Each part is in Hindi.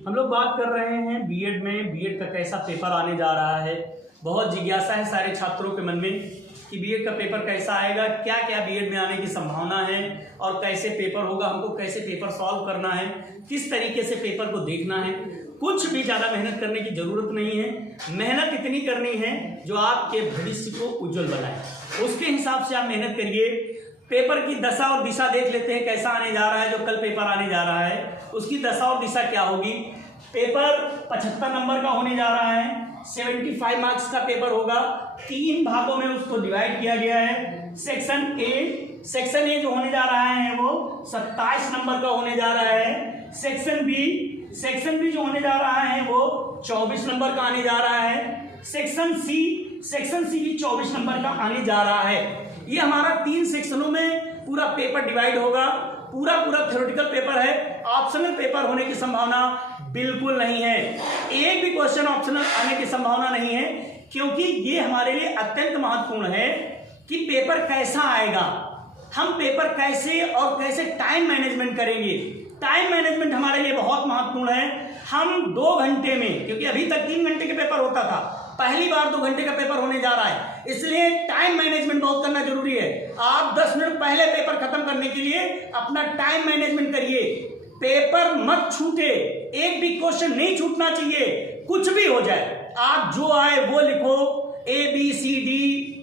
हम लोग बात कर रहे हैं बीएड में, बीएड का कैसा पेपर आने जा रहा है। बहुत जिज्ञासा है सारे छात्रों के मन में कि बीएड का पेपर कैसा आएगा, क्या क्या बीएड में आने की संभावना है और कैसे पेपर होगा, हमको कैसे पेपर सॉल्व करना है, किस तरीके से पेपर को देखना है। कुछ भी ज़्यादा मेहनत करने की ज़रूरत नहीं है। मेहनत इतनी करनी है जो आपके भविष्य को उज्जवल बनाए, उसके हिसाब से आप मेहनत करिए। पेपर की दशा और दिशा देख लेते हैं कैसा आने जा रहा है। जो कल पेपर आने जा रहा है उसकी दशा और दिशा क्या होगी। पेपर 75 नंबर का होने जा रहा है, 75 मार्क्स का पेपर होगा। 3 भागों में उसको डिवाइड किया गया है। सेक्शन ए जो होने जा रहा है वो 27 नंबर का होने जा रहा है। सेक्शन बी जो होने जा रहा है वो 24 नंबर का आने जा रहा है। सेक्शन सी भी 24 नंबर का आने जा रहा है। ये हमारा 3 सेक्शनों में पूरा पेपर डिवाइड होगा। पूरा थ्योरेटिकल पेपर है, ऑप्शनल पेपर होने की संभावना बिल्कुल नहीं है। एक भी क्वेश्चन ऑप्शनल आने की संभावना नहीं है, क्योंकि ये हमारे लिए अत्यंत महत्वपूर्ण है कि पेपर कैसा आएगा, हम पेपर कैसे और कैसे टाइम मैनेजमेंट करेंगे। टाइम मैनेजमेंट हमारे लिए बहुत महत्वपूर्ण है। हम 2 घंटे में, क्योंकि अभी तक 3 घंटे के पेपर होता था, पहली बार 2 घंटे का पेपर होने जा रहा है, इसलिए टाइम मैनेजमेंट बहुत करना जरूरी है। आप 10 मिनट पहले पेपर खत्म करने के लिए अपना टाइम मैनेजमेंट करिए। पेपर मत छूटे, एक भी क्वेश्चन नहीं छूटना चाहिए। कुछ भी हो जाए, आप जो आए वो लिखो, ABCD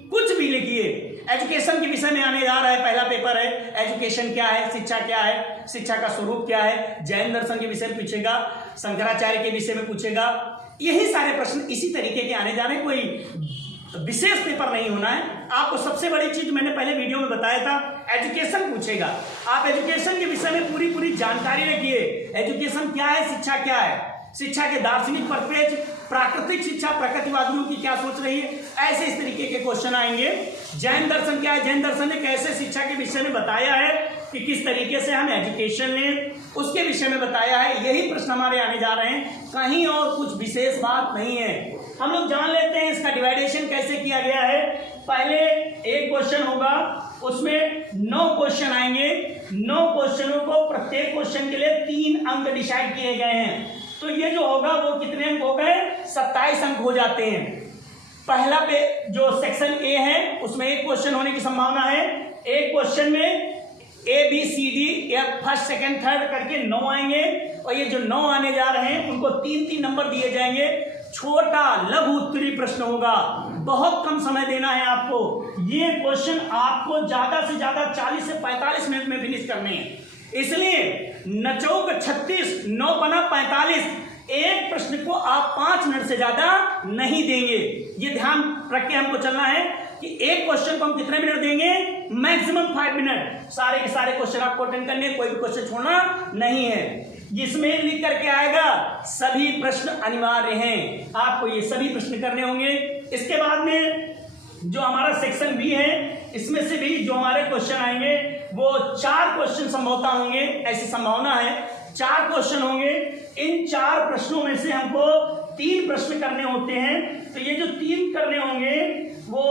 कुछ भी लिखिए। एजुकेशन के विषय में आने जा रहा है, पहला पेपर है। एजुकेशन क्या है, शिक्षा क्या है, शिक्षा का स्वरूप क्या है, जैन दर्शन के विषय में पूछेगा, शंकराचार्य के विषय में पूछेगा। यही सारे प्रश्न इसी तरीके के आने जा रहे हैं। कोई विशेष पेपर नहीं होना है। आपको सबसे बड़ी चीज मैंने पहले वीडियो में बताया था, एजुकेशन पूछेगा। आप एजुकेशन के विषय में पूरी जानकारी रखिए। एजुकेशन क्या है, शिक्षा क्या है, शिक्षा के दार्शनिक परिप्रेक्ष्य, प्राकृतिक शिक्षा, प्रकृतिवादियों की क्या सोच रही है, ऐसे इस तरीके के क्वेश्चन आएंगे। जैन दर्शन क्या है, जैन दर्शन ने कैसे शिक्षा के विषय में बताया है कि किस तरीके से हम एजुकेशन लें, उसके विषय में बताया है। यही प्रश्न हमारे आने जा रहे हैं, कहीं और कुछ विशेष बात नहीं है। हम लोग जान लेते हैं इसका डिवाइडेशन कैसे किया गया है। पहले एक क्वेश्चन होगा, उसमें 9 क्वेश्चन आएंगे। 9 क्वेश्चनों को प्रत्येक क्वेश्चन के लिए 3 अंक डिसाइड किए गए हैं। तो ये जो होगा वो कितने अंक हो गए, 27 अंक हो जाते हैं। पहला पे जो सेक्शन ए है उसमें एक क्वेश्चन होने की संभावना है। एक क्वेश्चन में ABCD या फर्स्ट सेकंड थर्ड करके 9 आएंगे, और ये जो 9 आने जा रहे हैं उनको 3-3 नंबर दिए जाएंगे। छोटा लघु उत्तरीय प्रश्न होगा, बहुत कम समय देना है आपको। ये क्वेश्चन आपको ज्यादा से ज्यादा 40 से 45 मिनट में फिनिश करने हैं। इसलिए नचौक 36, 9 बना 45। एक प्रश्न को आप 5 मिनट से ज्यादा नहीं देंगे। ये ध्यान रख के हमको चलना है कि एक क्वेश्चन को हम कितने मिनट देंगे, मैक्सिमम 5 मिनट। सारे के सारे क्वेश्चन आपको अटेंड करने, कोई भी क्वेश्चन छोड़ना नहीं है। जिसमें लिख करके आएगा सभी प्रश्न अनिवार्य हैं, आपको ये सभी प्रश्न करने होंगे। इसके बाद में जो हमारा सेक्शन बी है, इसमें से भी जो हमारे क्वेश्चन आएंगे वो 4 क्वेश्चन संभवतः होंगे, ऐसी संभावना है। 4 क्वेश्चन होंगे। इन 4 प्रश्नों में से हमको 3 प्रश्न करने होते हैं। तो ये जो 3 करने होंगे वो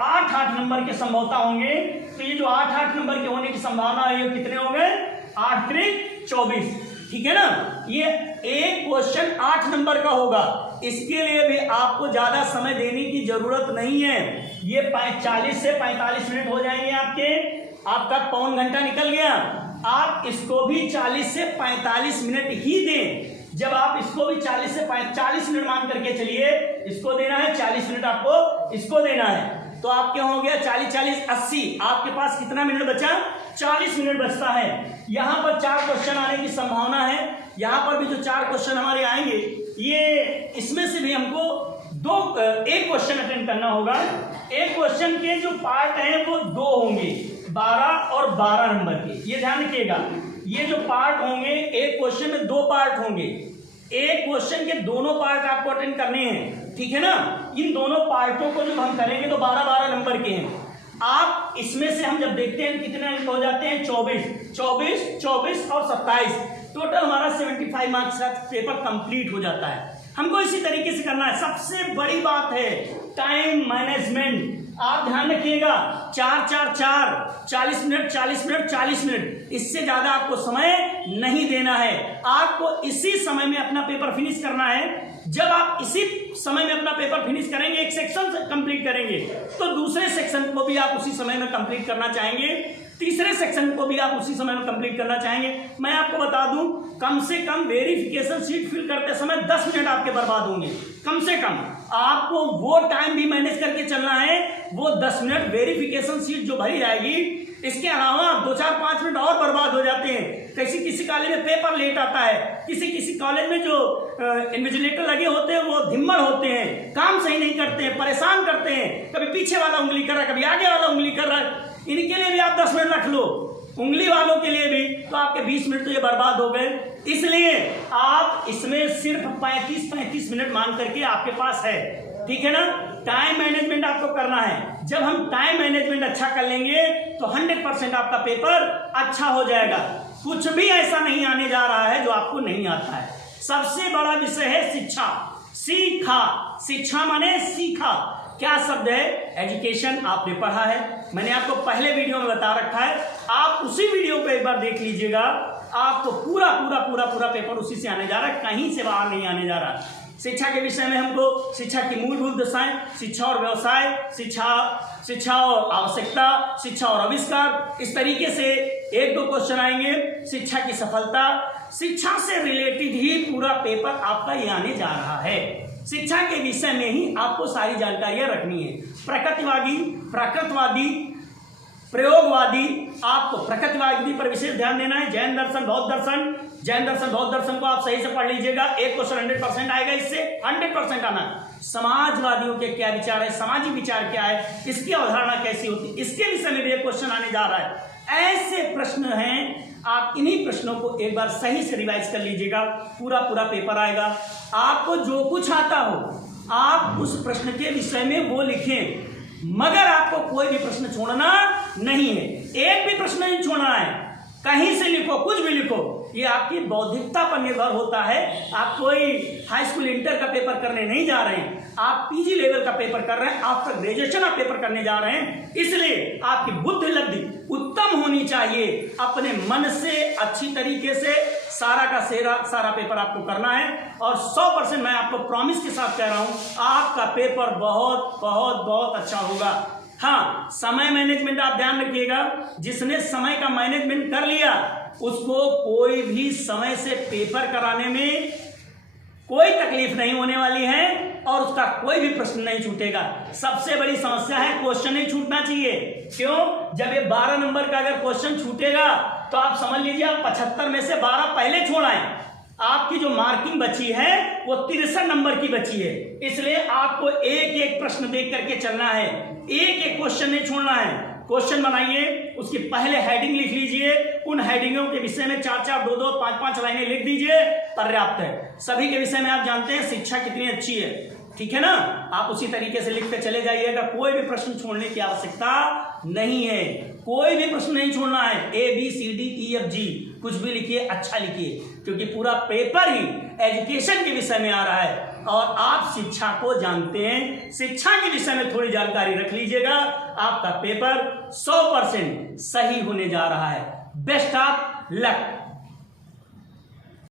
8-8 नंबर के संभवतः होंगे। तो ये जो 8-8 नंबर के होने की संभावना है, ये कितने हो गए, 8 × 24, ठीक है ना। ये एक क्वेश्चन 8 नंबर का होगा। इसके लिए भी आपको ज्यादा समय देने की जरूरत नहीं है। ये 40 से 45 मिनट हो जाएंगे आपका पौन घंटा निकल गया। आप इसको भी 40 से 45 मिनट ही दें। जब आप इसको भी 40 से 40 मिनट मान करके चलिए, इसको देना है 40 मिनट, आपको इसको देना है, तो आपके हो गया 40-40 80। आपके पास कितना मिनट बचा, 40 मिनट बचता है। यहाँ पर 4 क्वेश्चन आने की संभावना है। यहाँ पर भी जो 4 क्वेश्चन हमारे आएंगे, ये इसमें से भी हमको एक क्वेश्चन अटेंड करना होगा। एक क्वेश्चन के जो पार्ट हैं वो 2 होंगे, 12 और 12 नंबर के। ये ध्यान रखिएगा, ये जो पार्ट होंगे, एक क्वेश्चन में 2 पार्ट होंगे। एक क्वेश्चन के दोनों पार्ट आपको अटेंड करने हैं, ठीक है ना। इन दोनों पार्टों को जब हम करेंगे तो 12-12 नंबर के हैं। आप इसमें से हम जब देखते हैं कितने अंक हो जाते हैं, 24 और 27, टोटल हमारा 75 मार्क्स का पेपर कंप्लीट हो जाता है। हमको इसी तरीके से करना है। सबसे बड़ी बात है टाइम मैनेजमेंट। आप ध्यान रखिएगा, 4-4-4, 40 मिनट 40 मिनट 40 मिनट, इससे ज्यादा आपको समय नहीं देना है। आपको इसी समय में अपना पेपर फिनिश करना है। जब आप इसी समय में अपना पेपर फिनिश करेंगे, एक सेक्शन कंप्लीट करेंगे, तो दूसरे सेक्शन को भी आप उसी समय में कंप्लीट करना चाहेंगे, तीसरे सेक्शन को भी आप उसी समय में कंप्लीट करना चाहेंगे। मैं आपको बता दूं, कम से कम वेरिफिकेशन शीट फिल करते समय 10 मिनट आपके बर्बाद होंगे। कम से कम आपको वो टाइम भी मैनेज करके चलना है। वो 10 मिनट वेरिफिकेशन शीट जो भरी जाएगी, इसके अलावा 2-4-5 मिनट और बर्बाद हो जाते हैं। किसी किसी कॉलेज में पेपर लेट आता है, किसी किसी कॉलेज में जो इन्विजिलेटर लगे होते हैं वो धिम्मड़ होते हैं, काम सही नहीं करते हैं, परेशान करते हैं। कभी पीछे वाला उंगली कर रहा है, कभी आगे वाला उंगली कर रहा है। इनके लिए भी आप 10 मिनट रख लो, उंगली वालों के लिए भी, तो आपके 20 मिनट तो ये बर्बाद हो गए। इसलिए आप इसमें सिर्फ 35 मिनट मान करके आपके पास है, ठीक है ना। टाइम मैनेजमेंट आपको करना है। जब हम टाइम मैनेजमेंट अच्छा कर लेंगे तो 100% आपका पेपर अच्छा हो जाएगा। कुछ भी ऐसा नहीं आने जा रहा है जो आपको नहीं आता है। सबसे बड़ा विषय है शिक्षा। सीखा, शिक्षा माने सीखा। क्या शब्द है? एजुकेशन। आपने पढ़ा है, मैंने आपको पहले वीडियो में बता रखा है, आप उसी वीडियो को एक बार देख लीजिएगा। आपको पूरा पूरा पूरा पूरा पेपर उसी से आने जा रहा है, कहीं से बाहर नहीं आने जा रहा। शिक्षा के विषय में हमको शिक्षा की मूलभूत दशाएं, शिक्षा और व्यवसाय, शिक्षा और आवश्यकता, शिक्षा और आविष्कार, इस तरीके से 1-2 क्वेश्चन आएंगे। शिक्षा की सफलता, शिक्षा से रिलेटेड ही पूरा पेपर आपका ये आने जा रहा है। शिक्षा के विषय में ही आपको सारी जानकारियां रखनी है। प्रकृतिवादी, प्राकृतवादी, प्रयोगवादी, आपको प्रकृतिवादी पर विशेष ध्यान देना है। जैन दर्शन, बौद्ध दर्शन, जैन दर्शन, बौद्ध दर्शन को आप सही से पढ़ लीजिएगा। एक क्वेश्चन 100% आएगा, इससे 100% आना। समाजवादियों के क्या विचार है, सामाजिक विचार क्या है, इसकी अवधारणा कैसी होती है, इसके विषय में भी एक क्वेश्चन आने जा रहा है। ऐसे प्रश्न हैं, आप इन्हीं प्रश्नों को एक बार सही से रिवाइज कर लीजिएगा, पूरा पूरा पेपर आएगा। आपको जो कुछ आता हो आप उस प्रश्न के विषय में वो लिखें, मगर आपको कोई भी प्रश्न छोड़ना नहीं है। एक भी प्रश्न नहीं छोड़ना है, कहीं से लिखो, कुछ भी लिखो। ये आपकी बौद्धिकता पर निर्भर होता है। आप कोई हाई स्कूल इंटर का पेपर करने नहीं जा रहे हैं, आप पीजी लेवल का पेपर कर रहे हैं, आफ्टर ग्रेजुएशन आप पेपर करने जा रहे हैं। इसलिए आपकी बुद्धि लब्धि उत्तम होनी चाहिए। अपने मन से अच्छी तरीके से सारा का सारा पेपर आपको करना है। और 100% मैं आपको प्रॉमिस के साथ कह रहा हूं, आपका पेपर बहुत बहुत बहुत अच्छा होगा। हाँ, समय मैनेजमेंट आप ध्यान रखिएगा। जिसने समय का मैनेजमेंट कर लिया उसको कोई भी समय से पेपर कराने में कोई तकलीफ नहीं होने वाली है और उसका कोई भी प्रश्न नहीं छूटेगा। सबसे बड़ी समस्या है क्वेश्चन नहीं छूटना चाहिए। क्यों? जब ये 12 नंबर का अगर क्वेश्चन छूटेगा तो आप समझ लीजिए आप 75 में से 12 पहले छोड़ आए। आपकी जो मार्किंग बची है वो 63 नंबर की बची है। इसलिए आपको एक एक प्रश्न देख करके चलना है, एक एक क्वेश्चन नहीं छोड़ना है। क्वेश्चन बनाइए, उसकी पहले हेडिंग लिख लीजिए, उन हेडिंगों के विषय में 4-4, 2-2, 5-5 लाइनें लिख दीजिए, पर्याप्त है। सभी के विषय में आप जानते हैं शिक्षा कितनी अच्छी है, ठीक है ना। आप उसी तरीके से लिखते चले जाइएगा, कोई भी प्रश्न छोड़ने की आवश्यकता नहीं है। कोई भी प्रश्न नहीं छोड़ना है। ABCDEFG कुछ भी लिखिए, अच्छा लिखिए, क्योंकि पूरा पेपर ही एजुकेशन के विषय में आ रहा है और आप शिक्षा को जानते हैं। शिक्षा के विषय में थोड़ी जानकारी रख लीजिएगा, आपका पेपर 100% सही होने जा रहा है। Best of luck.